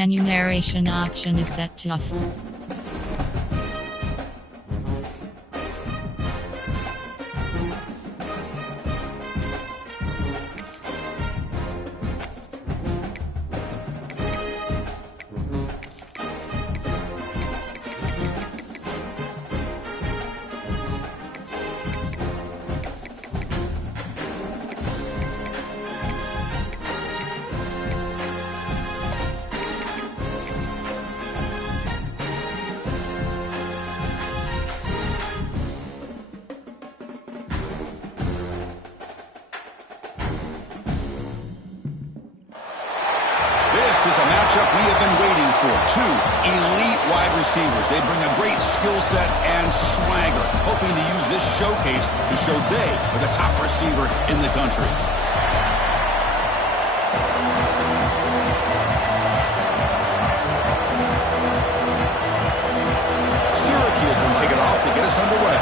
Menu narration option is set to off. This is a matchup we have been waiting for. Two elite wide receivers. They bring a great skill set and swagger, hoping to use this showcase to show they are the top receiver in the country. Syracuse will kick it off to get us underway.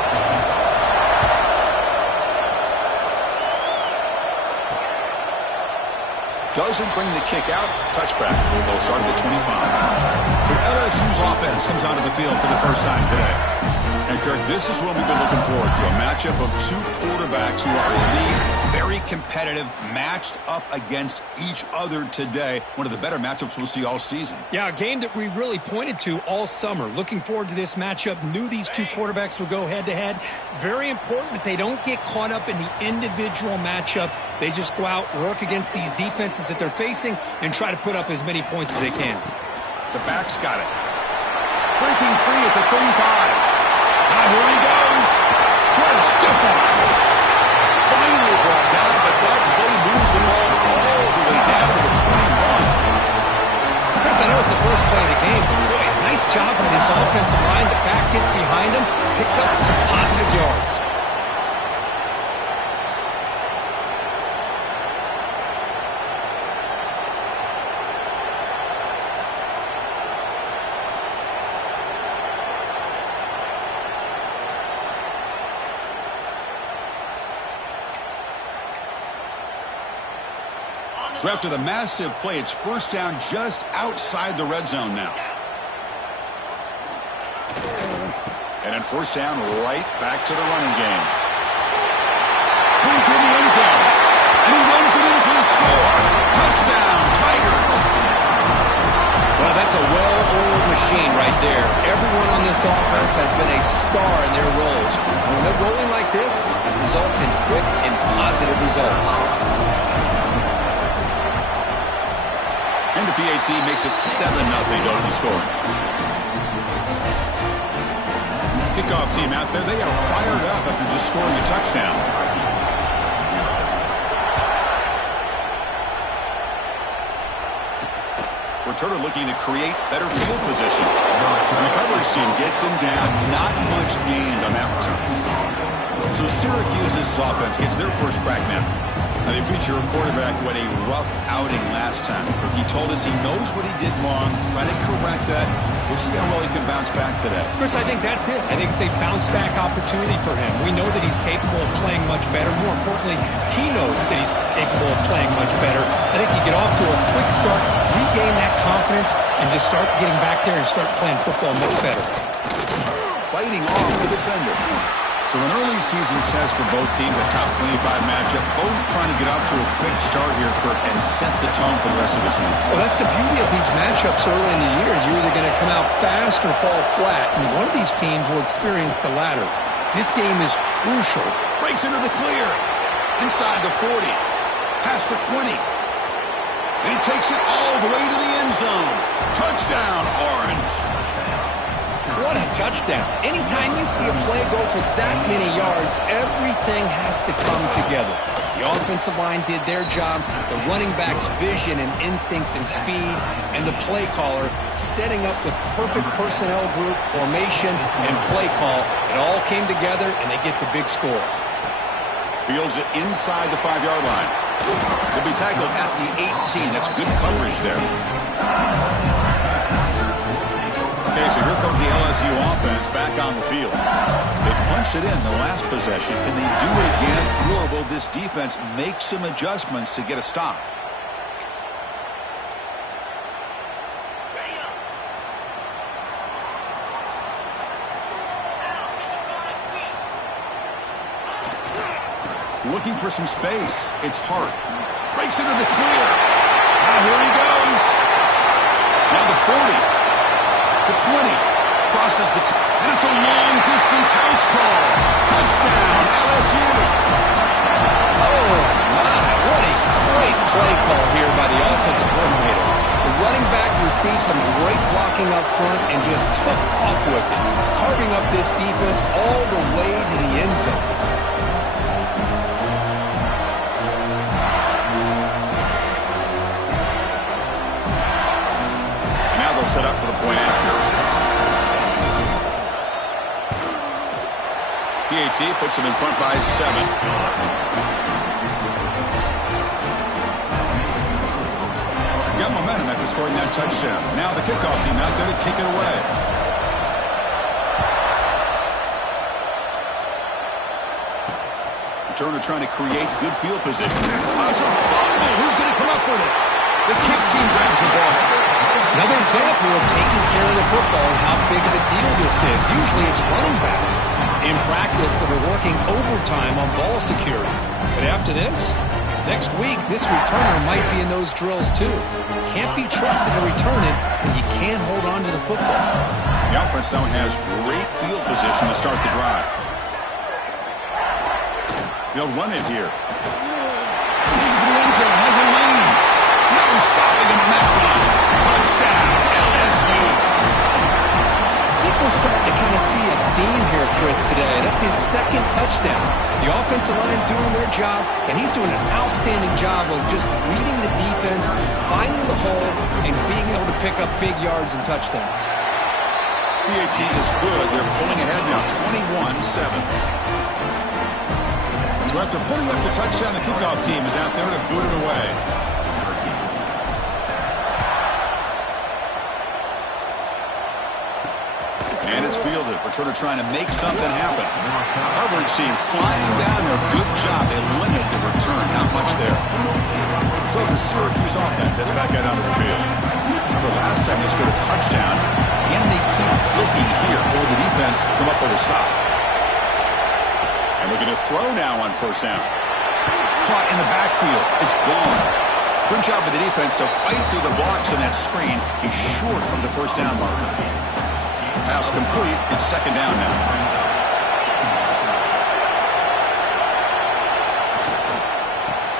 Doesn't bring the kick out. Touchback. They'll start at the 25. So LSU's offense comes onto the field for the first time today. And, Kirk, this is what we've been looking forward to, a matchup of two quarterbacks who are elite, very competitive, matched up against each other today. One of the better matchups we'll see all season. Yeah, a game that we really pointed to all summer. Looking forward to this matchup. Knew these two quarterbacks would go head-to-head. Very important that they don't get caught up in the individual matchup. They just go out, work against these defenses that they're facing, and try to put up as many points as they can. The back's got it. Breaking free at the 35. Now here he goes. What a stiff arm. Finally brought down, but that play moves the ball all the way down to the 21. Chris, I know it's the first play of the game, but boy, nice job by this offensive line. The back gets behind him, picks up some positive yards. So after the massive play, it's first down just outside the red zone now. And then first down right back to the running game. Points in the end zone. And he runs it in for the score. Touchdown, Tigers. Well, that's a well-oiled machine right there. Everyone on this offense has been a star in their roles. And when they're rolling like this, it results in quick and positive results. And the PAT makes it 7-0 total score. Kickoff team out there. They are fired up after just scoring a touchdown. Returner looking to create better field position. And the coverage team gets him down. Not much gained on that return. So Syracuse's offense gets their first crack now. Now they feature a quarterback who had a rough outing last time. He told us he knows what he did wrong, trying to correct that. We'll see how well he can bounce back today. Chris, I think that's it. I think it's a bounce-back opportunity for him. We know that he's capable of playing much better. More importantly, he knows that he's capable of playing much better. I think he get off to a quick start, regain that confidence, and just start getting back there and start playing football much better. Fighting off the defender. So an early season test for both teams, a top 25 matchup. Both trying to get off to a quick start here, Kirk, and set the tone for the rest of this week. Well, that's the beauty of these matchups early in the year. You're either going to come out fast or fall flat, and one of these teams will experience the latter. This game is crucial. Breaks into the clear. Inside the 40. Past the 20. And he takes it all the way to the end zone. Touchdown, Orange. What a touchdown. Anytime you see a play go for that many yards, everything has to come together. The offensive line did their job, the running back's vision and instincts and speed, and the play caller setting up the perfect personnel group, formation, and play call. It all came together, and they get the big score. Fields it inside the 5-yard line. He'll be tackled at the 18. That's good coverage there. Okay, so here comes the LSU offense back on the field. They punched it in the last possession. Can they do it again, or will this defense make some adjustments to get a stop? Looking for some space. It's Hart. Breaks into the clear. Now here he goes. Now the 40. The 20. Crosses the and it's a long-distance house call. Touchdown, LSU. Oh, my. What a great play call here by the offensive coordinator. The running back received some great blocking up front and just took off with it, carving up this defense all the way to the end zone. And now they'll set up for the point after. PAT puts them in front by 7. Got momentum after scoring that touchdown. Now the kickoff team out there to kick it away. Turner trying to create good field position. It's a fumble. Who's going to come up with it? The kick team grabs the ball. Another example of taking care of the football and how big of a deal this is. Usually it's running backs in practice that are working overtime on ball security. But after this, next week, this returner might be in those drills too. Can't be trusted to return it, and you can't hold on to the football. The offense now has great field position to start the drive. They'll run it here. Looking for the end zone, has a lane. No stopping him on that run. Touchdown, LSU. I think we're starting to kind of see a theme here, Chris, today. That's his second touchdown. The offensive line doing their job, and he's doing an outstanding job of just reading the defense, finding the hole, and being able to pick up big yards and touchdowns. PAT is good. They're pulling ahead now, 21-7. So after putting up the touchdown, the kickoff team is out there to boot it away. And it's fielded. Returner trying to make something happen. Coverage team flying down there. Good job. They limit the return. Not much there. So the Syracuse offense heads back out onto the field. Remember last time they scored a touchdown. Can they keep clicking here? Or will the defense come up with a stop? And looking to throw now on first down. Caught in the backfield. It's gone. Good job of the defense to fight through the blocks on that screen. He's short of the first down marker. Pass complete. It's second down now.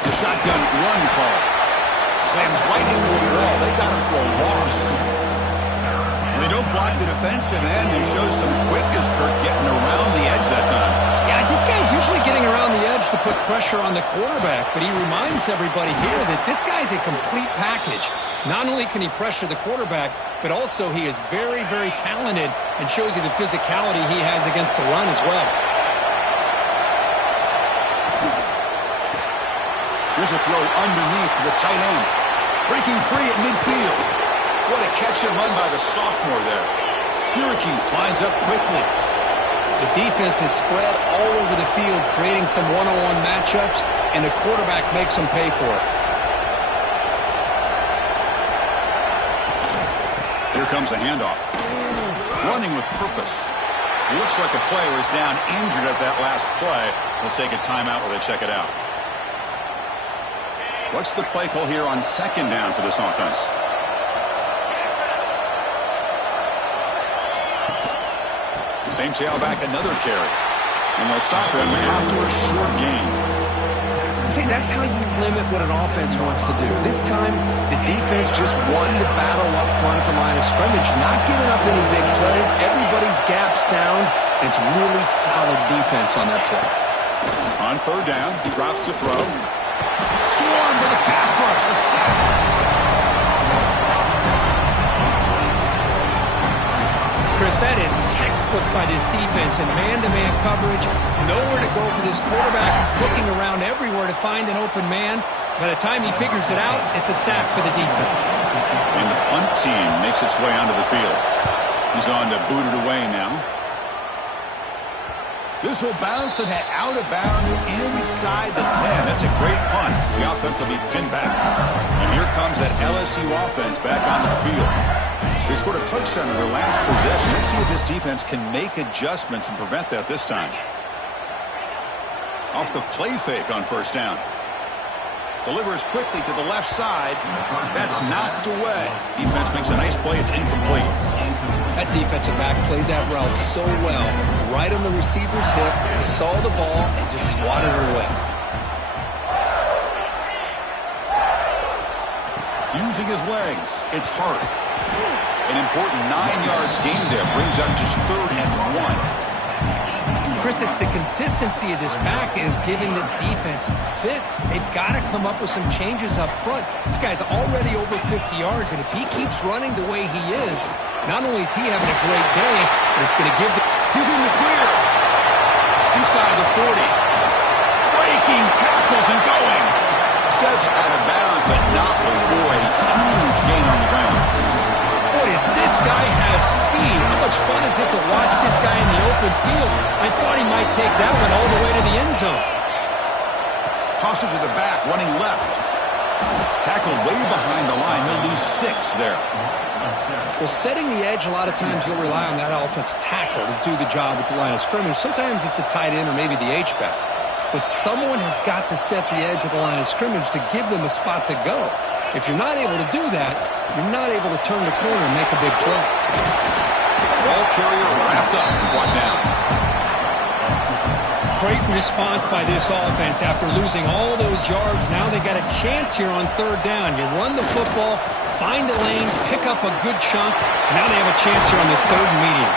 The shotgun run call. Slams right into the wall. They got him for a loss. And they don't block the defensive end and shows some quickness, Kirk, getting around the edge that time. Yeah, this guy's usually getting around the edge to put pressure on the quarterback, but he reminds everybody here that this guy's a complete package. Not only can he pressure the quarterback, but also he is very, very talented and shows you the physicality he has against the run as well. Here's a throw underneath to the tight end. Breaking free at midfield. What a catch and run by the sophomore there. Syracuse finds up quickly. The defense is spread all over the field, creating some one-on-one matchups, and the quarterback makes them pay for it. Here comes a handoff. Running with purpose. Looks like a player is down injured at that last play. We'll take a timeout while they check it out. What's the play call here on second down for this offense? Same tailback, another carry. And they'll stop him after a short gain. See, that's how you limit what an offense wants to do. This time, the defense just won the battle up front at the line of scrimmage, not giving up any big plays. Everybody's gap sound. It's really solid defense on that play. On third down, he drops to throw. Swarm to the pass rush. A sack. Chris, that is textbook by this defense in man-to-man coverage. Nowhere to go for this quarterback. He's looking around everywhere to find an open man. By the time he figures it out, it's a sack for the defense. And the punt team makes its way onto the field. He's on to boot it away now. This will bounce and head out of bounds inside the 10. That's a great punt. The offense will be pinned back. And here comes that LSU offense back onto the field. They scored a touchdown in their last possession. Let's see if this defense can make adjustments and prevent that this time. Off the play fake on first down. Delivers quickly to the left side. That's knocked away. Defense makes a nice play. It's incomplete. That defensive back played that route so well. Right on the receiver's hip. He saw the ball and just swatted it away. Using his legs. It's Hart. An important 9 yards gain there. Brings up just 3rd and 1. Chris, it's the consistency of this back is giving this defense fits. They've got to come up with some changes up front. This guy's already over 50 yards, and if he keeps running the way he is, not only is he having a great day, but it's going to give the... He's in the clear. Inside the 40. Breaking tackles and going. Steps out of bounds, but not before a huge gain on the ground. Boy, does this guy have speed. How much fun is it to watch this guy in the open field? I thought he might take that one all the way to the end zone. Toss it to the back, running left. Tackled way behind the line. He'll lose 6 there. Well, setting the edge, a lot of times you'll rely on that offensive tackle to do the job at the line of scrimmage. Sometimes it's the tight end or maybe the H-back. But someone has got to set the edge of the line of scrimmage to give them a spot to go. If you're not able to do that, you're not able to turn the corner and make a big play. Ball carrier wrapped up and brought down. Great response by this offense after losing all those yards. Now they got a chance here on 3rd down. You run the football, find the lane, pick up a good chunk, and now they have a chance here on this 3rd and medium.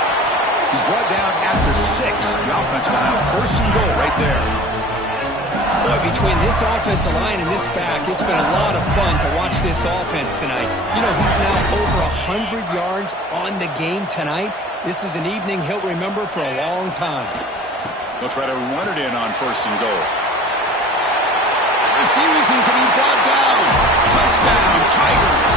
He's brought down at the 6. The offense will have 1st and goal right there. Boy, between this offensive line and this back, it's been a lot of fun to watch this offense tonight. You know, he's now over 100 yards on the game tonight. This is an evening he'll remember for a long time. They'll try to run it in on 1st and goal. Refusing to be brought down. Touchdown, Tigers.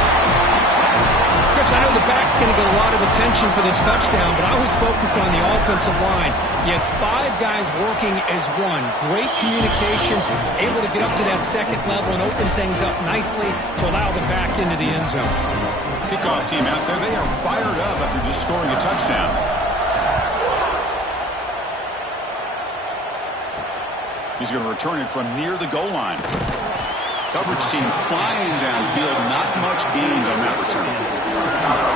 Chris, I know the back's going to get a lot of attention for this touchdown, but I was focused on the offensive line. You had 5 guys working as one. Great communication, able to get up to that 2nd level and open things up nicely to allow the back into the end zone. Kickoff team out there, they are fired up after just scoring a touchdown. He's going to return it from near the goal line. Coverage team flying downfield, not much gained on that return.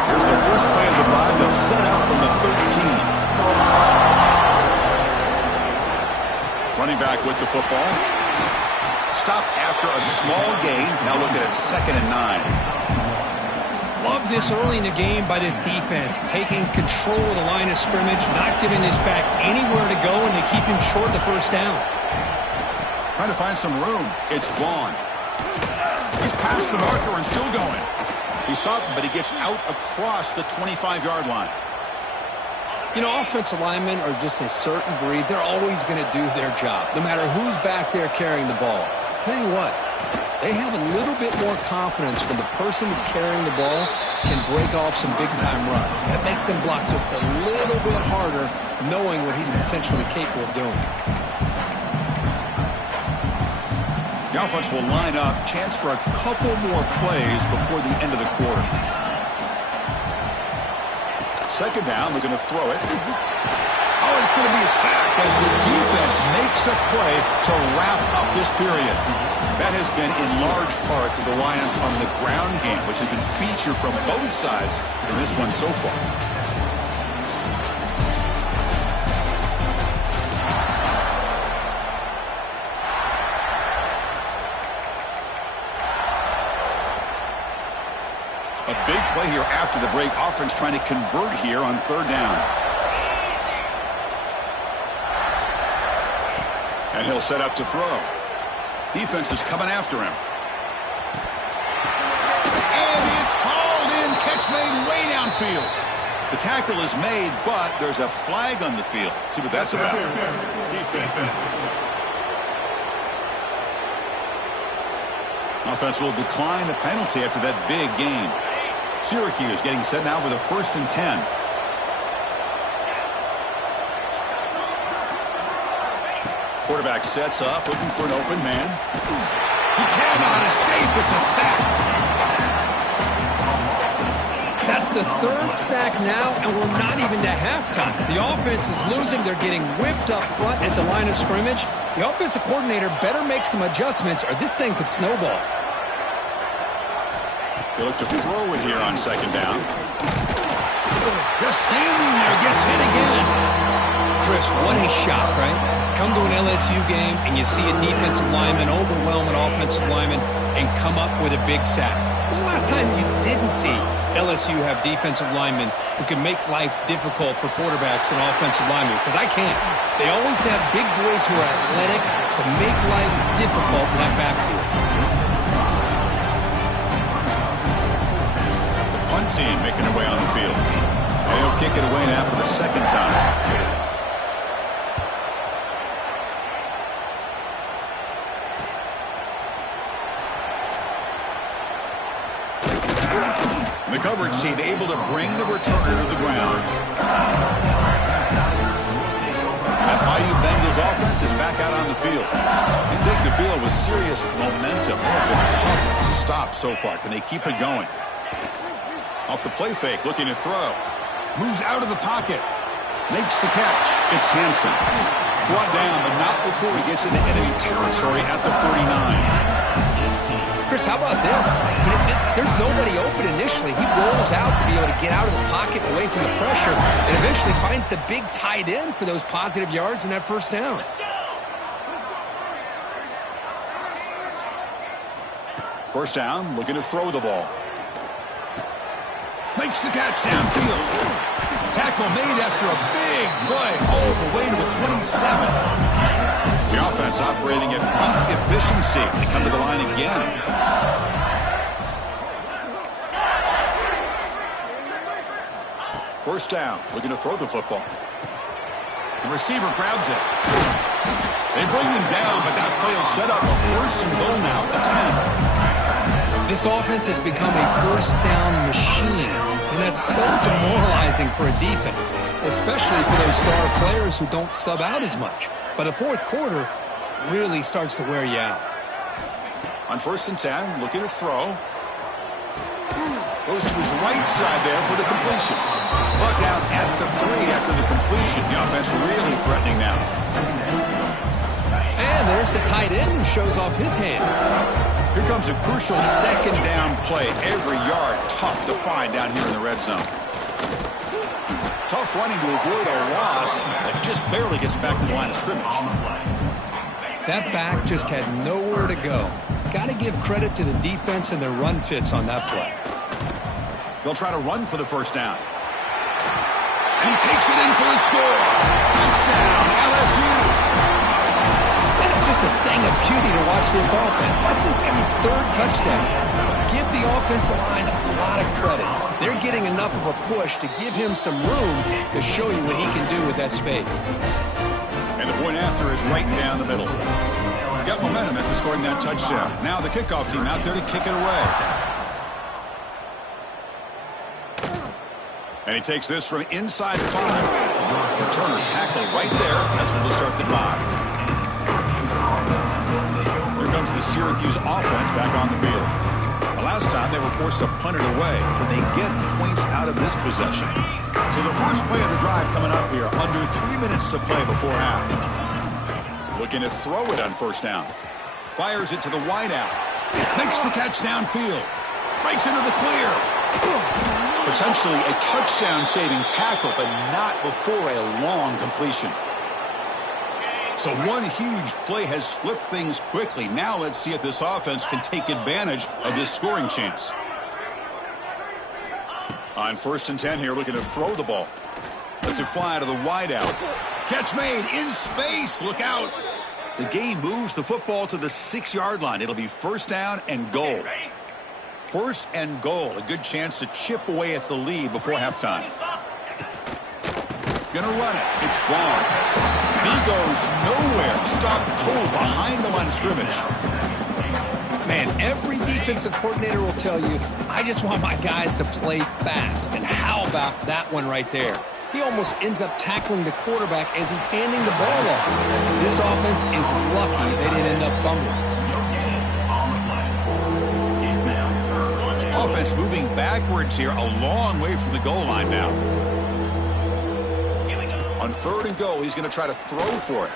Here's the first play of the drive. They'll set up from the 13. Running back with the football. Stop after a small gain. Now looking at 2nd and 9. Love this early in the game by this defense, taking control of the line of scrimmage, not giving this back anywhere to go, and they keep him short of the 1st down. Trying to find some room. It's Vaughn. He's past the marker and still going. He saw it, but he gets out across the 25-yard line. You know, offensive linemen are just a certain breed. They're always going to do their job, no matter who's back there carrying the ball. I'll tell you what, they have a little bit more confidence when the person that's carrying the ball can break off some big-time runs. That makes them block just a little bit harder, knowing what he's potentially capable of doing. The offense will line up. Chance for a couple more plays before the end of the quarter. 2nd down. They're going to throw it. Oh, it's going to be a sack as the defense makes a play to wrap up this period. That has been in large part the reliance on the ground game, which has been featured from both sides in this one so far. A big play here after the break. Offense trying to convert here on 3rd down. And he'll set up to throw. Defense is coming after him. And it's hauled in. Catch made way downfield. The tackle is made, but there's a flag on the field. Let's see what that's about. Offense will decline the penalty after that big gain. Syracuse getting set now with a 1st and 10. Quarterback sets up, looking for an open man. He cannot escape. It's a sack. That's the third sack now, and we're not even to halftime. The offense is losing. They're getting whipped up front at the line of scrimmage. The offensive coordinator better make some adjustments, or this thing could snowball. They look to throw it here on second down. Just standing there, gets hit again. Chris, what a shot, right? Come to an LSU game, and you see a defensive lineman overwhelm an offensive lineman and come up with a big sack. When was the last time you didn't see LSU have defensive linemen who can make life difficult for quarterbacks and offensive linemen? Because I can't. They always have big boys who are athletic to make life difficult in that backfield. The punt team making their way on the field. And they'll kick it away now for the second time. The coverage team able to bring the returner to the ground. That Bayou Bengals offense is back out on the field. They take the field with serious momentum. They've been tough to stop so far. Can they keep it going? Off the play fake, looking to throw. Moves out of the pocket. Makes the catch. It's Hansen. Brought down, but not before he gets into enemy territory at the 49. Chris, how about this? I mean, there's nobody open initially. He rolls out to be able to get out of the pocket away from the pressure and eventually finds the big tight end for those positive yards and that first down. First down, looking to throw the ball. Makes the catch downfield. Tackle made after a big play all the way to the 27. The offense operating at high efficiency. They come to the line again. First down, looking to throw the football. The receiver grabs it. They bring him down, but that play will set up a first and goal now at the 10. This offense has become a first down machine, and that's so demoralizing for a defense, especially for those star players who don't sub out as much. But the fourth quarter really starts to wear you out. On first and 10, looking to throw. Goes to his right side there for the completion. Brought down at the 3 after the completion. The offense really threatening now. And there's the tight end who shows off his hands. Here comes a crucial second down play. Every yard tough to find down here in the red zone. Tough running to avoid a loss that just barely gets back to the line of scrimmage. That back just had nowhere to go. Got to give credit to the defense and their run fits on that play. They'll try to run for the first down. And he takes it in for the score. Touchdown, LSU. And it's just a thing of beauty to watch this offense. That's this guy's third touchdown. But give the offensive line a lot of credit. They're getting enough of a push to give him some room to show you what he can do with that space. And the point after is right down the middle. Got momentum after scoring that touchdown. Now the kickoff team out there to kick it away. And he takes this from inside 5. Returner tackle right there. That's where they'll start the drive. Here comes the Syracuse offense back on the field. The last time they were forced to punt it away. Can they get points out of this possession? So the first play of the drive coming up here. Under 3 minutes to play before half. Looking to throw it on first down. Fires it to the wideout. Makes the catch downfield. Breaks into the clear. Potentially a touchdown-saving tackle, but not before a long completion. So one huge play has flipped things quickly. Now let's see if this offense can take advantage of this scoring chance. On first and 10 here, looking to throw the ball. Lets it fly to the wideout. Catch made in space. Look out. The game moves the football to the 6-yard line. It'll be first down and goal. First and goal. A good chance to chip away at the lead before halftime. Gonna run it. It's Vaughn. He goes nowhere. Stopped cold behind the line of scrimmage. Man, every defensive coordinator will tell you, I just want my guys to play fast. And how about that one right there? He almost ends up tackling the quarterback as he's handing the ball off. This offense is lucky they didn't end up fumbling. offense moving backwards here, a long way from the goal line now. On 3rd and goal, he's going to try to throw for it.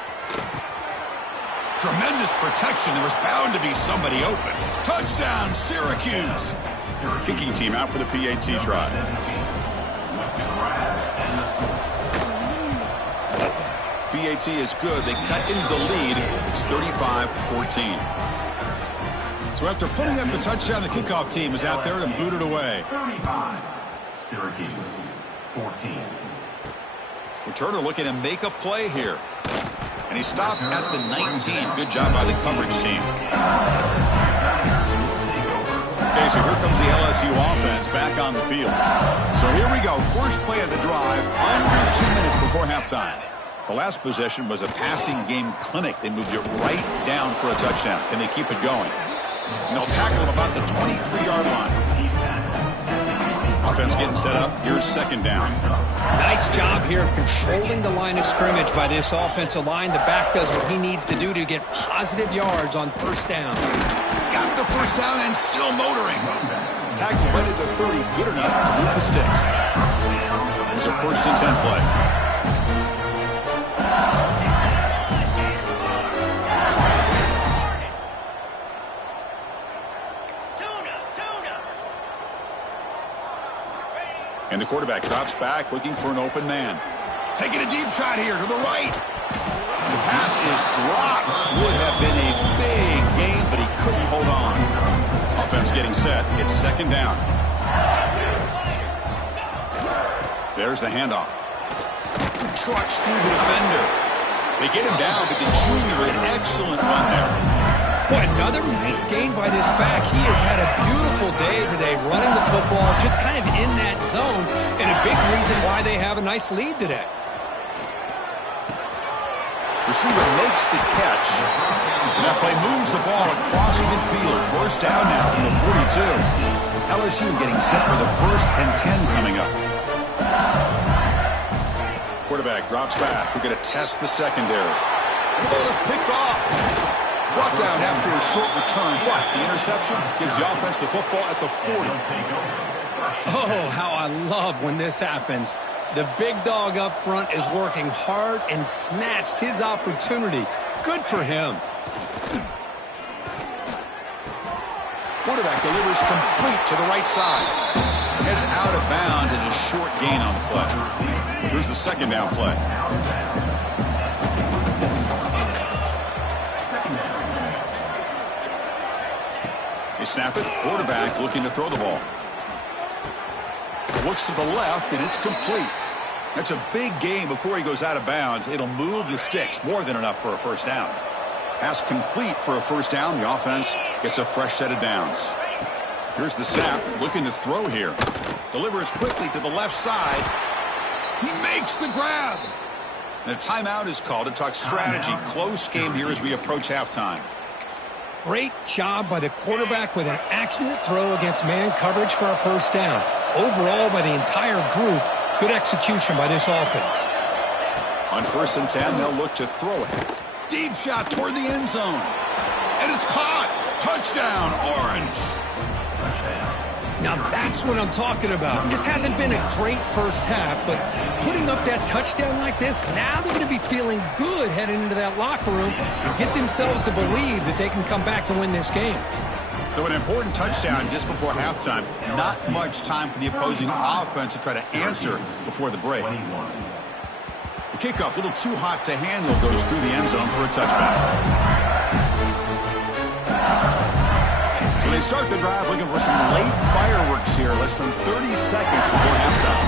Tremendous protection. There was bound to be somebody open. Touchdown, Syracuse. Kicking team out for the PAT try. PAT is good. They cut into the lead. It's 35-14. So after putting up the touchdown, the kickoff team is out there to boot it away. 35, Syracuse, 14. Returner looking to make a play here. And he stopped at the 19. Good job by the coverage team. Okay, so here comes the LSU offense back on the field. So here we go. First play of the drive, under 2 minutes before halftime. The last possession was a passing game clinic. They moved it right down for a touchdown. Can they keep it going? And they'll tackle him about the 23-yard line. Offense getting set up. Here's 2nd down. Nice job here of controlling the line of scrimmage by this offensive line. The back does what he needs to do to get positive yards on 1st down. He's got the 1st down and still motoring. Tackle right at the 30. Good enough to move the sticks. Here's a 1st and 10 play. And the quarterback drops back, looking for an open man. Taking a deep shot here to the right. And the pass is dropped. Would have been a big gain, but he couldn't hold on. Offense getting set. It's 2nd down. There's the handoff. Trucks through the defender. They get him down, but the junior, an excellent run there. Boy, another nice gain by this back. He has had a beautiful day today running the football, just kind of in that zone, and a big reason why they have a nice lead today. Receiver makes the catch. And that play moves the ball across midfield. 1st down now from the 42. LSU getting set with a 1st and 10 coming up. Quarterback drops back. We're going to test the secondary. The ball is picked off. Brought down after a short return, but the interception gives the offense the football at the 40. Oh, how I love when this happens. The big dog up front is working hard and snatched his opportunity. Good for him. Quarterback delivers complete to the right side. Heads out of bounds as a short gain on the play. Here's the 2nd down play. They snap it. Quarterback looking to throw the ball. Looks to the left, and it's complete. That's a big gain before he goes out of bounds. It'll move the sticks. More than enough for a 1st down. Pass complete for a 1st down. The offense gets a fresh set of downs. Here's the snap. Looking to throw here. Delivers quickly to the left side. He makes the grab. And a timeout is called to talk strategy. Close game here as we approach halftime. Great job by the quarterback with an accurate throw against man coverage for a 1st down. Overall, by the entire group, good execution by this offense. On 1st and 10, they'll look to throw it. Deep shot toward the end zone. And it's caught. Touchdown, Orange. Now that's what I'm talking about. This hasn't been a great 1st half, but putting up that touchdown like this, now they're going to be feeling good heading into that locker room and get themselves to believe that they can come back and win this game. So an important touchdown just before halftime. Not much time for the opposing offense to try to answer before the break. The kickoff, a little too hot to handle, goes through the end zone for a touchback. So they start the drive looking for some late fireworks here, less than 30 seconds before halftime.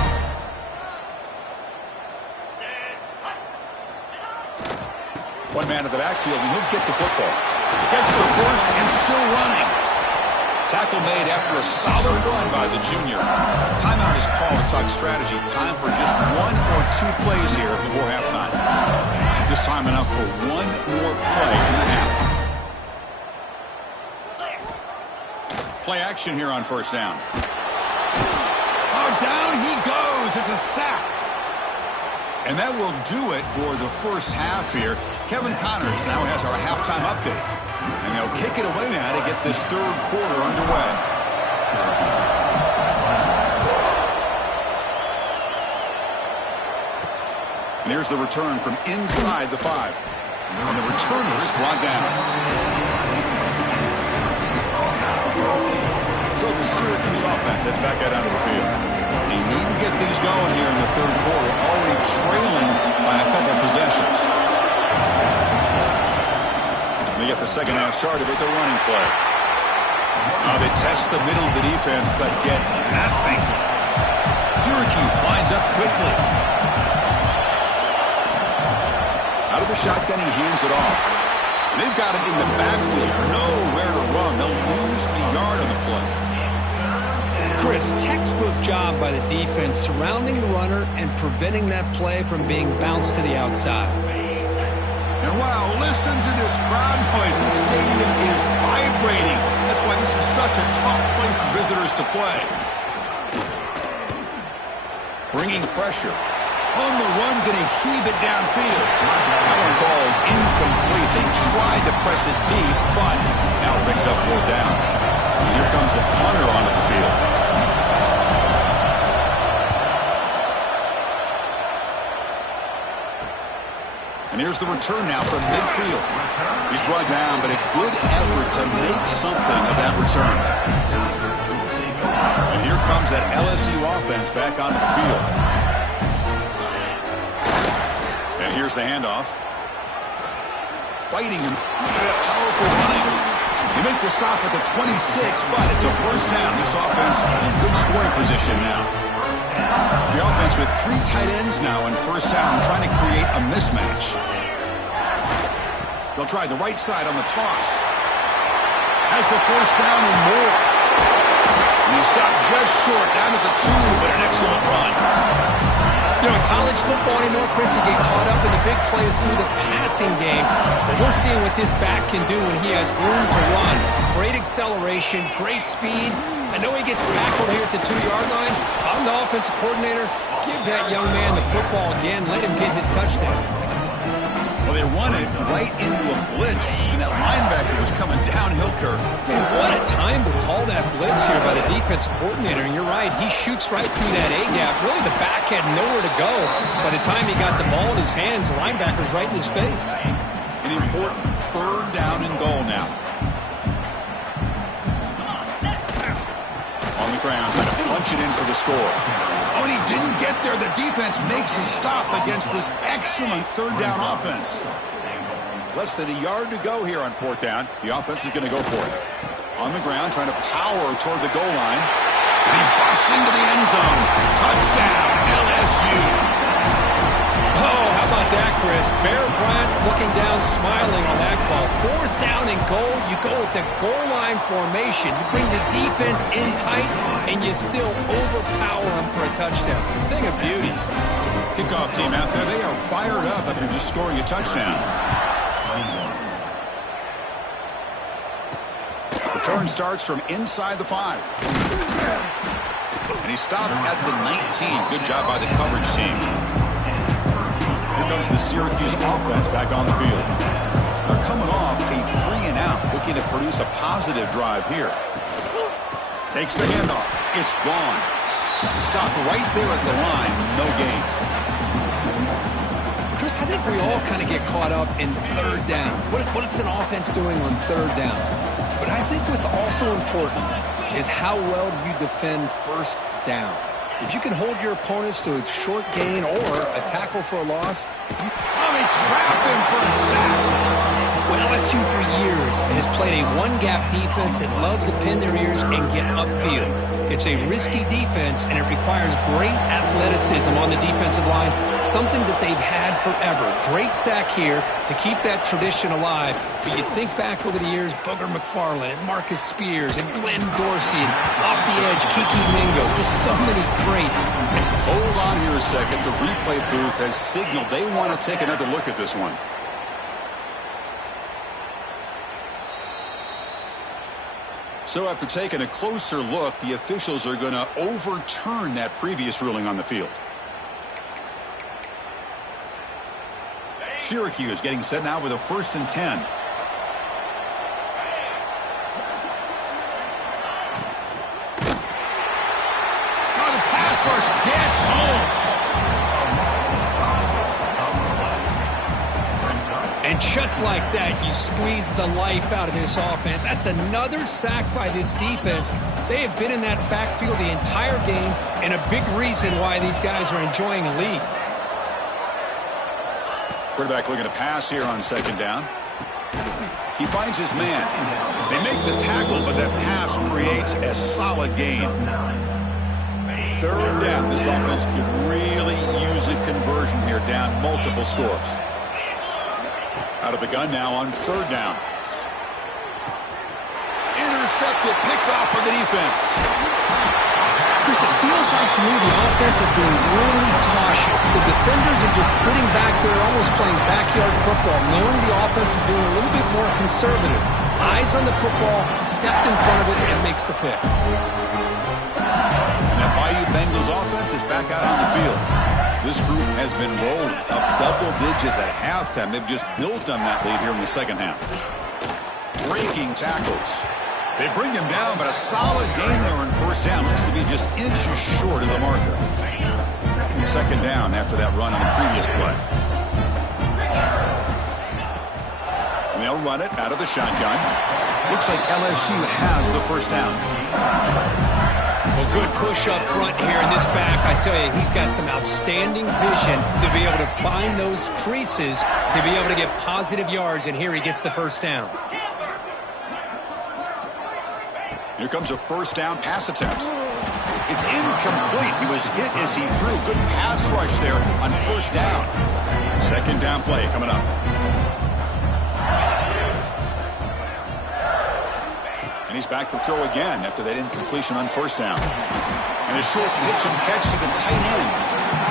One man at the backfield, and he'll get the football. Gets to the 1st and still running. Tackle made after a solid run by the junior. Timeout is called to talk strategy. Time for just 1 or 2 plays here before halftime. Just time enough for 1 more play in the half. Play action here on 1st down. Oh, down he goes. It's a sack. And that will do it for the 1st half here. Kevin Connors now has our halftime update. And they'll kick it away now to get this 3rd quarter underway. And here's the return from inside the 5. And the returner is brought down. So the Syracuse offense heads back out onto the field. They need to get these going here in the third quarter, already trailing by a couple possessions. They get the second half started with a running play. They test the middle of the defense, but get nothing. Syracuse lines up quickly. Out of the shotgun, he hands it off. They've got it in the backfield. Nowhere to run. They'll lose a yard on the play. Chris, textbook job by the defense surrounding the runner and preventing that play from being bounced to the outside. And wow, listen to this crowd noise. This stadium is vibrating. That's why this is such a tough place for visitors to play. Bringing pressure. On the run, going to heave it downfield. That one falls incomplete. They tried to press it deep, but now brings up 4th down. And here comes the punter onto the field. And here's the return now from midfield. He's brought down, but a good effort to make something of that return. And here comes that LSU offense back onto the field. And here's the handoff. Fighting him. Powerful running. They make the stop at the 26, but it's a first down. This offense in good scoring position now. The offense with 3 tight ends now in first down, trying to create a mismatch. They'll try the right side on the toss. Has the first down and more. And he stopped just short, down at the 2, but an excellent run. You know, in college football anymore, Chris, you get caught up in the big plays through the passing game. But we're seeing what this back can do when he has room to run. Great acceleration, great speed. I know he gets tackled here at the 2-yard line. I'm the offensive coordinator. Give that young man the football again. Let him get his touchdown. Well, they run it right into a blitz, and that linebacker was coming downhill curve. Man, what a time to call that blitz here by the defensive coordinator. And you're right, he shoots right through that A-gap. Really, the back had nowhere to go. By the time he got the ball in his hands, the linebacker's right in his face. An important 3rd down and goal now. On the ground, trying to punch it in for the score. Oh, and he didn't get there. The defense makes a stop against this excellent 3rd down offense. Less than a yard to go here on 4th down. The offense is going to go for it. On the ground, trying to power toward the goal line. And he busts into the end zone. Touchdown, LSU. Oh, how about that, Chris? Bear Bryant's looking down, smiling on that call. 4th down and goal. You go with the goal line formation. You bring the defense in tight, and you still overpower them for a touchdown. Thing of beauty. Kickoff team out there. They are fired up after just scoring a touchdown. Return starts from inside the 5. And he stopped at the 19. Good job by the coverage team. Here comes the Syracuse offense back on the field. They're coming off a 3-and-out, looking to produce a positive drive here. Takes the handoff. It's gone. Stopped right there at the line. No gain. Chris, I think we all kind of get caught up in 3rd down. What is an offense doing on 3rd down? But I think what's also important is how well do you defend 1st down. If you can hold your opponents to a short gain or a tackle for a loss, they trap him for a sack. Well, LSU for years has played a one-gap defense that loves to pin their ears and get upfield. It's a risky defense, and it requires great athleticism on the defensive line, something that they've had forever. Great sack here to keep that tradition alive. But you think back over the years, Booger McFarland and Marcus Spears and Glenn Dorsey and off the edge, Kiki Mingo. Just so many great. Hold on here a second. The replay booth has signaled they want to take another look at this one. So after taking a closer look, the officials are going to overturn that previous ruling on the field. Syracuse getting set now with a 1st and 10. Oh, the pass rush gets home. And just like that, you squeeze the life out of this offense. That's another sack by this defense. They have been in that backfield the entire game, and a big reason why these guys are enjoying a lead. Quarterback looking to pass here on second down. He finds his man. They make the tackle, but that pass creates a solid gain. Third down. This offense could really use a conversion here, down multiple scores. Out of the gun now on third down. Intercepted, picked off by the defense. Chris, it feels like to me the offense is being really cautious. The defenders are just sitting back there almost playing backyard football, knowing the offense is being a little bit more conservative. Eyes on the football, stepped in front of it, and makes the pick. And that Bayou Bengals offense is back out on the field. This group has been rolling up double digits at halftime. They've just built on that lead here in the second half. Breaking tackles. They bring him down, but a solid gain there in first down. Looks to be just inches short of the marker. Second down after that run on the previous play. And they'll run it out of the shotgun. Looks like LSU has the first down. Well, good push up front here in this back. I tell you, he's got some outstanding vision to be able to find those creases, to be able to get positive yards, and here he gets the first down. Here comes a first down pass attempt. It's incomplete. He was hit as he threw. Good pass rush there on first down. Second down play coming up. And he's back to throw again after that incompletion on first down. And a short pitch and catch to the tight end.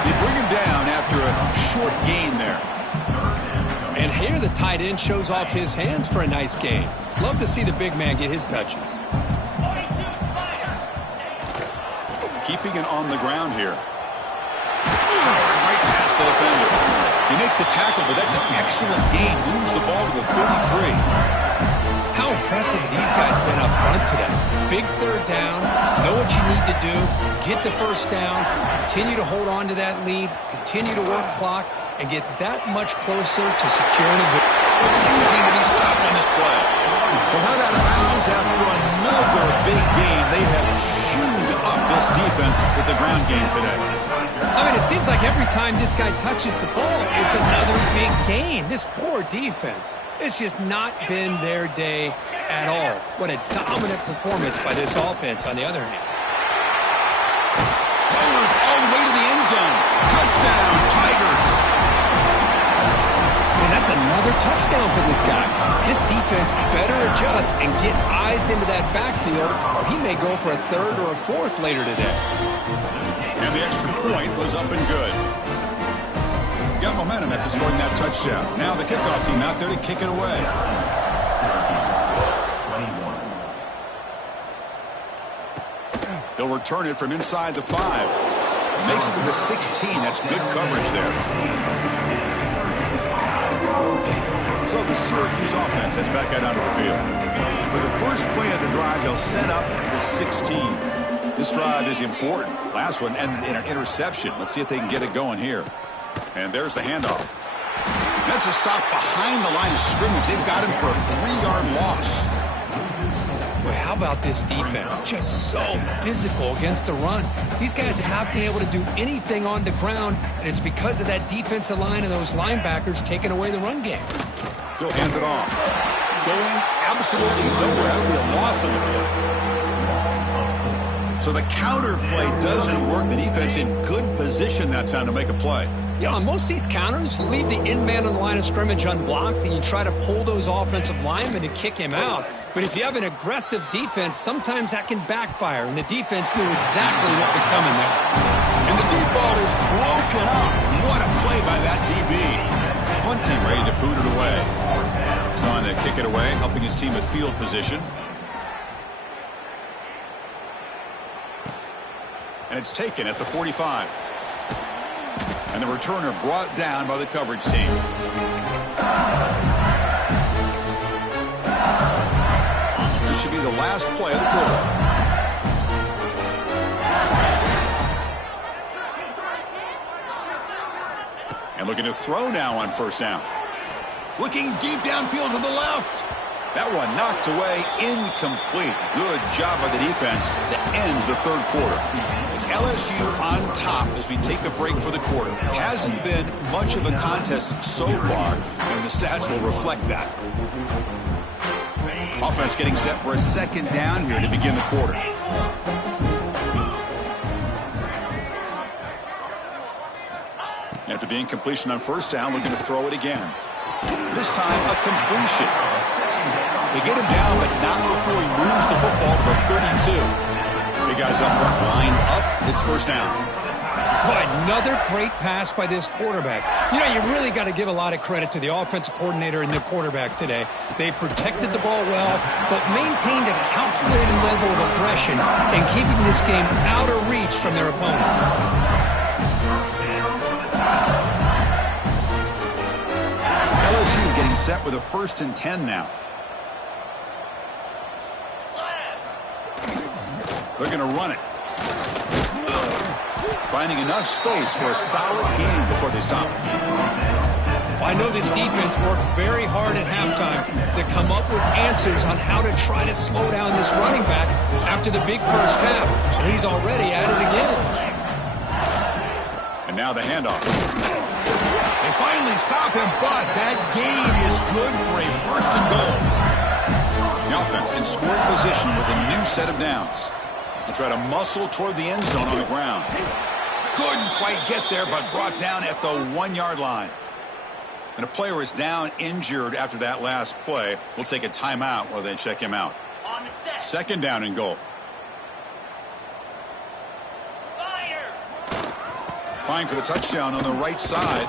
They bring him down after a short gain there. And here the tight end shows off his hands for a nice gain. Love to see the big man get his touches. Keeping it on the ground here. Right past the defender. You make the tackle, but that's an excellent gain. Moves the ball to the 33. How impressive have these guys been up front today? Big third down, know what you need to do, get the first down, continue to hold on to that lead, continue to work clock, and get that much closer to securing a victory. Refusing to be stopped on this play. Well, how out of bounds after another big game. They have chewed up this defense with the ground game today. I mean, it seems like every time this guy touches the ball, it's another big gain. This poor defense, it's just not been their day at all. What a dominant performance by this offense on the other hand. Powers all the way to the end zone. Touchdown, Tigers. And that's another touchdown for this guy. This defense better adjust and get eyes into that backfield, or he may go for a third or a fourth later today. And the extra point was up and good. Got momentum after scoring that touchdown. Now the kickoff team out there to kick it away. He'll return it from inside the 5. Makes it to the 16. That's good coverage there. So the Syracuse offense has back out onto the field. For the first play of the drive, they'll set up at the 16. This drive is important. Last one and an interception. Let's see if they can get it going here. And there's the handoff. That's a stop behind the line of scrimmage. They've got him for a 3-yard loss. Well, how about this defense? Just so physical against the run. These guys have not been able to do anything on the ground, and it's because of that defensive line and those linebackers taking away the run game. He'll hand it off. Going absolutely nowhere. That would be a loss on the play. So the counter play doesn't work. The defense in good position that time to make a play. You know, on most of these counters, you leave the in man on the line of scrimmage unblocked, and you try to pull those offensive linemen to kick him out. But if you have an aggressive defense, sometimes that can backfire, and the defense knew exactly what was coming there. And the deep ball is broken up. What a play by that DB. Punting, ready to boot it away. He's on to kick it away, helping his team with field position. And it's taken at the 45. And the returner brought down by the coverage team. This should be the last play of the quarter. And looking to throw now on first down. Looking deep downfield to the left. That one knocked away, incomplete. Good job by the defense to end the third quarter. It's LSU on top as we take a break for the quarter. Hasn't been much of a contest so far, and the stats will reflect that. Offense getting set for a second down here to begin the quarter. After the incompletion on first down, looking to throw it again. This time, a completion. They get him down, but not before he moves the football to the 32. Big guys up front, lined up. It's first down. Boy, another great pass by this quarterback. You know, you really got to give a lot of credit to the offensive coordinator and the quarterback today. They protected the ball well, but maintained a calculated level of aggression in keeping this game out of reach from their opponent. LSU getting set with a 1st and 10 now. They're going to run it. Finding enough space for a solid gain before they stop. I know this defense worked very hard at halftime to come up with answers on how to try to slow down this running back after the big first half. And he's already at it again. And now the handoff. They finally stop him, but that gain is good for a 1st and goal. The offense in scoring position with a new set of downs. They'll try to muscle toward the end zone on the ground. Couldn't quite get there, but brought down at the 1-yard line. And a player is down injured after that last play. We'll take a timeout while they check him out. Second down and goal. Trying for the touchdown on the right side.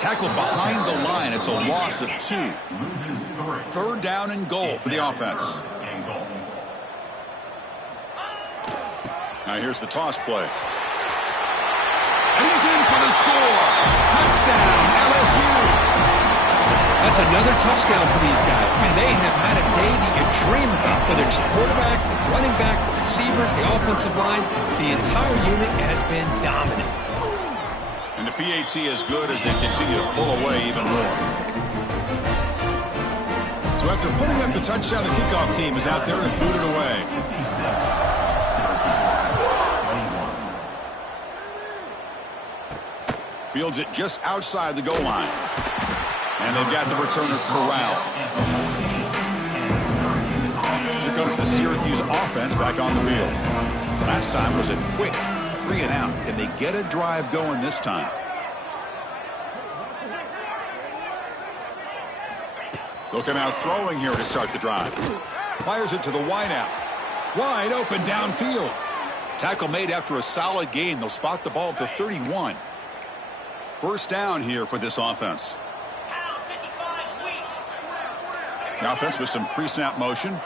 Tackled behind the line. It's a loss of 2. 3rd down and goal for the offense. Now here's the toss play. And he's in for the score. Touchdown, LSU. That's another touchdown for these guys. Man, they have had a day that you dream about. Whether it's the quarterback, the running back, the receivers, the offensive line, the entire unit has been dominant. And the PAT is good as they continue to pull away even more. So after putting up the touchdown, the kickoff team is out there and booted away. Fields it just outside the goal line. And they've got the returner corralled. Here comes the Syracuse offense back on the field. Last time was a quick 3 and out. Can they get a drive going this time? Looking out throwing here to start the drive. Fires it to the wideout. Wide open downfield. Tackle made after a solid gain. They'll spot the ball at the 31. First down here for this offense. The offense with some pre-snap motion.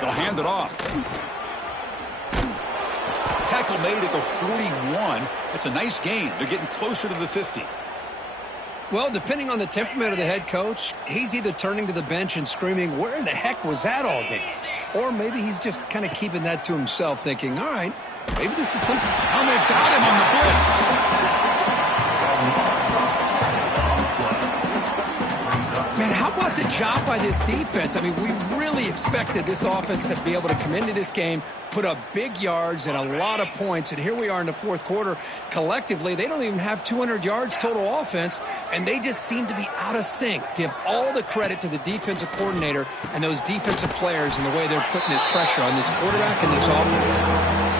They'll hand it off. Tackle made at the 41. That's a nice gain. They're getting closer to the 50. Well, depending on the temperament of the head coach, he's either turning to the bench and screaming, where in the heck was that all game? Or maybe he's just kind of keeping that to himself, thinking, all right, maybe this is something. And they've got him on the blitz. Man, how about the job by this defense? I mean, we really expected this offense to be able to come into this game, put up big yards and a lot of points, and here we are in the fourth quarter. Collectively, they don't even have 200 yards total offense, and they just seem to be out of sync. Give all the credit to the defensive coordinator and those defensive players and the way they're putting this pressure on this quarterback and this offense.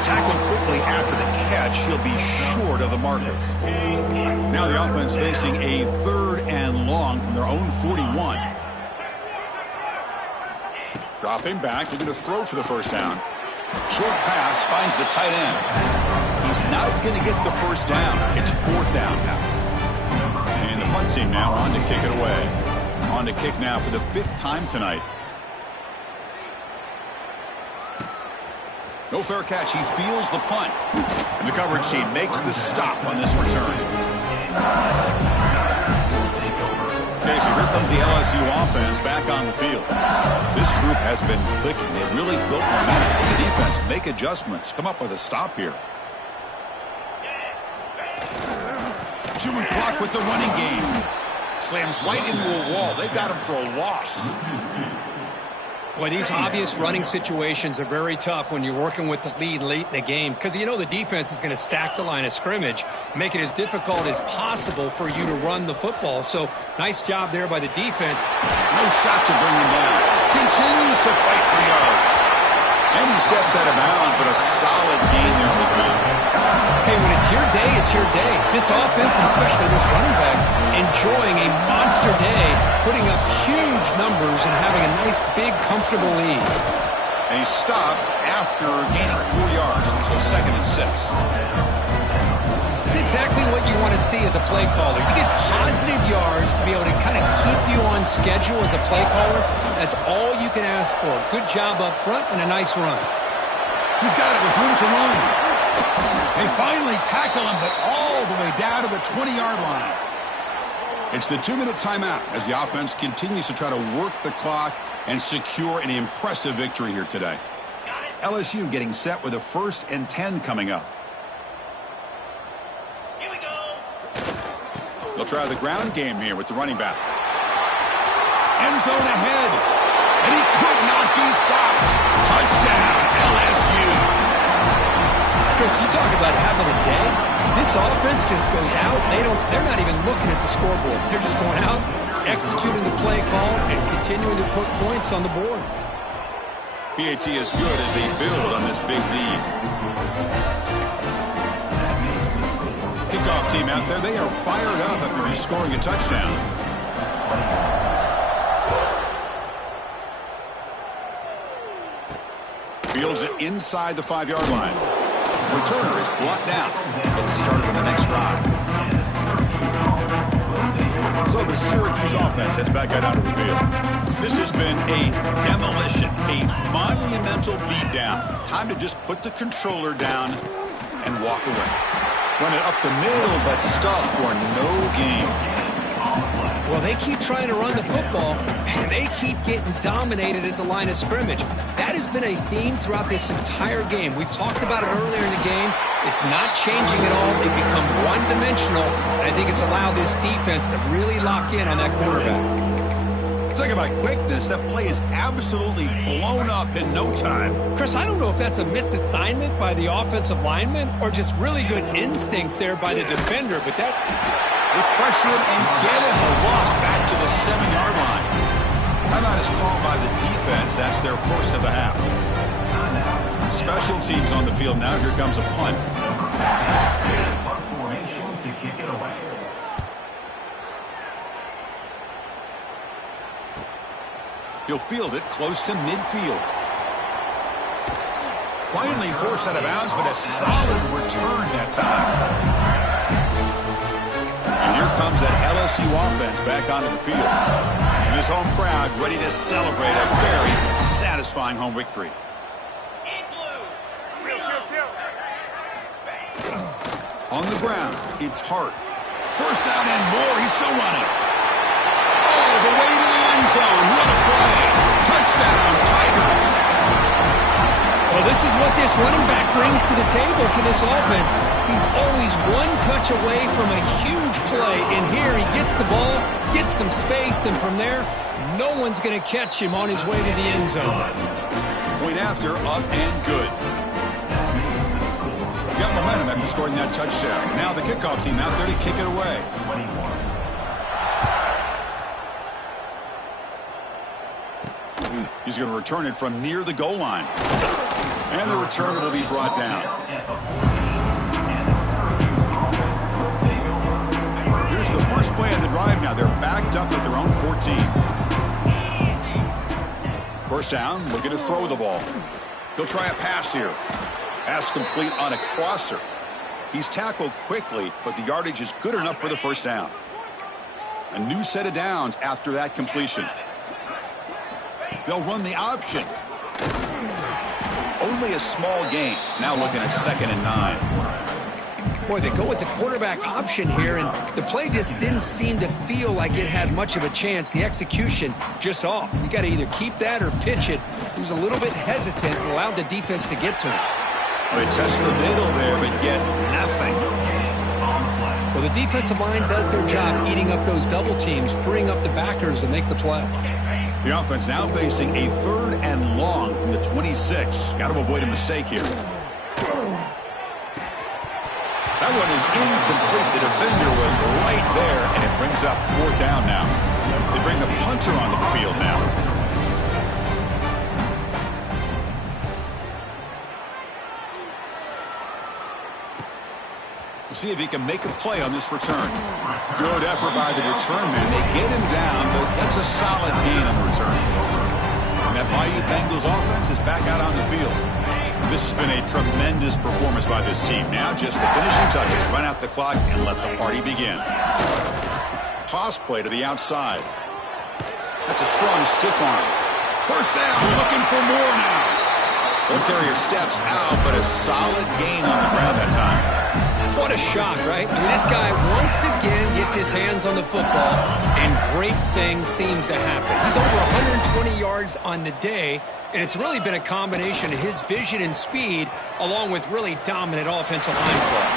Tackled quickly after the catch. He'll be short of the marker. Now the offense facing a 3rd and long from their own 41. Dropping back, looking to throw for the first down. Short pass finds the tight end. He's not going to get the first down. It's 4th down now. And the punt team now on to kick it away. On to kick now for the 5th time tonight. No fair catch. He feels the punt. And the coverage team makes the stop on this return. Okay, so here comes the LSU offense back on the field. This group has been clicking. They really built momentum. The defense make adjustments. Come up with a stop here. Chewing clock with the running game. Slams right into a wall. They've got him for a loss. Boy, these obvious running situations are very tough when you're working with the lead late in the game because you know the defense is going to stack the line of scrimmage, make it as difficult as possible for you to run the football. So, nice job there by the defense. Nice shot to bring him down. Continues to fight for yards. And he steps out of bounds, but a solid gain there on the ground. Hey, when it's your day, it's your day. This offense, and especially this running back, enjoying a monster day, putting up huge numbers and having a nice, big, comfortable lead. And he stopped after gaining 4 yards, so 2nd and 6. It's exactly what you want to see as a play caller. You get positive yards to be able to kind of keep you on schedule as a play caller. That's all you can ask for. Good job up front and a nice run. He's got it with room to run. They finally tackle him, but all the way down to the 20-yard line. It's the 2-minute timeout as the offense continues to try to work the clock and secure an impressive victory here today. LSU getting set with a 1st and 10 coming up. They'll try the ground game here with the running back. End zone ahead. And he could not be stopped. Touchdown, LSU. Chris, you talk about having a day. This offense just goes out. They're not even looking at the scoreboard. They're just going out, executing the play call, and continuing to put points on the board. PAT is good as they build on this big lead. Kickoff team out there, they are fired up after just scoring a touchdown. Fields it inside the 5-yard line. Returner is brought down. Gets it started on the next drive. So the Syracuse offense heads back out onto the field. This has been a demolition, a monumental beatdown. Time to just put the controller down and walk away. Run it up the middle, but stuff for no gain. Well, they keep trying to run the football, and they keep getting dominated at the line of scrimmage. That has been a theme throughout this entire game. We've talked about it earlier in the game. It's not changing at all. They've become one-dimensional, and I think it's allowed this defense to really lock in on that quarterback. Talk about quickness. That play is absolutely blown up in no time. Chris, I don't know if that's a misassignment by the offensive lineman or just really good instincts there by the defender, but that... They pressure him and get him. A loss back to the 7-yard line. Timeout is called by the defense. That's their first of the half. Special teams on the field now. Here comes a punt. Punt formation to kick it away. He'll field it close to midfield. Finally forced out of bounds, but a solid return that time. And here comes that LSU offense back onto the field. And this home crowd ready to celebrate a very satisfying home victory. On the ground, it's Hart. First down and more. He's still running. All the way to the end zone. What a play. Touchdown, Tigers. Well, this is what this running back brings to the table for this offense. He's always one touch away from a huge play. And here he gets the ball, gets some space, and from there, no one's going to catch him on his way to the end zone. Point after, up and good. Got momentum after scoring that touchdown. Now the kickoff team out there to kick it away. He's going to return it from near the goal line. And the return will be brought down. Here's the first play of the drive now. They're backed up at their own 14. First down, looking to throw the ball. He'll try a pass here. Pass complete on a crosser. He's tackled quickly, but the yardage is good enough for the first down. A new set of downs after that completion. They'll run the option. Only a small gain. Now looking at 2nd and 9. Boy, they go with the quarterback option here, and the play just didn't seem to feel like it had much of a chance. The execution just off. You got to either keep that or pitch it. He was a little bit hesitant and allowed the defense to get to him. They test the middle there, but get nothing. Well, the defensive line does their job eating up those double teams, freeing up the backers to make the play. The offense now facing a 3rd and long from the 26. Got to avoid a mistake here. That one is incomplete. The defender was right there, and it brings up 4th down now. They bring the punter onto the field now. We'll see if he can make a play on this return. Good effort by the return man. They get him down, but that's a solid gain on the return. And that Bayou Bengals offense is back out on the field. This has been a tremendous performance by this team. Now just the finishing touches. Run out the clock and let the party begin. Toss play to the outside. That's a strong stiff arm. First down, looking for more now. The carrier steps out, but a solid gain on the ground that time. What a shot, right? I mean, this guy once again gets his hands on the football, and great things seems to happen. He's over 120 yards on the day, and it's really been a combination of his vision and speed, along with really dominant offensive line play.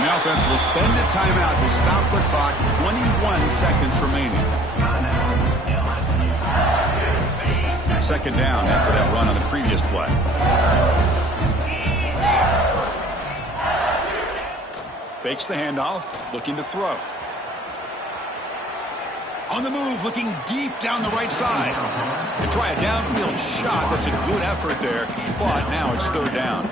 The offense will spend a timeout to stop the clock. 21 seconds remaining. 2nd down after that run on the previous play. Fakes the handoff, looking to throw. On the move, looking deep down the right side. They try a downfield shot. That's a good effort there, but now it's 3rd down.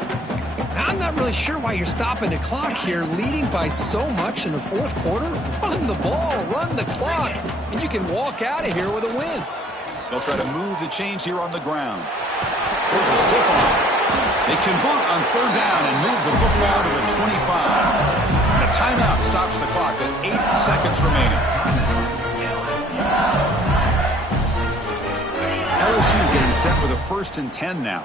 I'm not really sure why you're stopping the clock here, leading by so much in the 4th quarter. Run the ball, run the clock, and you can walk out of here with a win. They'll try to move the chains here on the ground. Here's a stiff arm. They convert on 3rd down and move the football to the 25. And a timeout stops the clock with 8 seconds remaining. LSU getting set with a 1st and 10 now.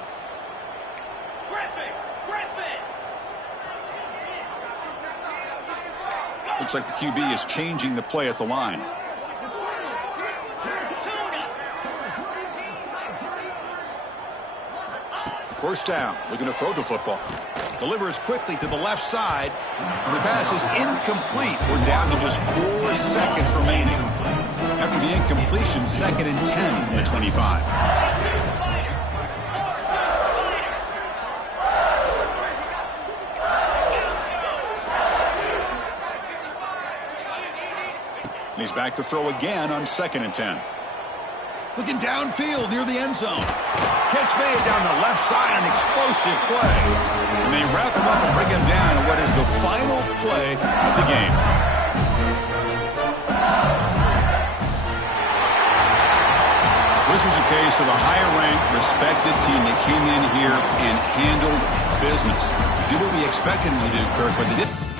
Looks like the QB is changing the play at the line. First down, looking to throw the football. Delivers quickly to the left side. The pass is incomplete. We're down to just 4 seconds remaining. After the incompletion, 2nd and 10 from the 25. And he's back to throw again on 2nd and 10. Looking downfield near the end zone. Catch made down the left side, an explosive play. And they wrap him up and bring him down in what is the final play of the game. This was a case of a higher-ranked, respected team that came in here and handled business. Did what we expected them to do, Kirk, but they didn't.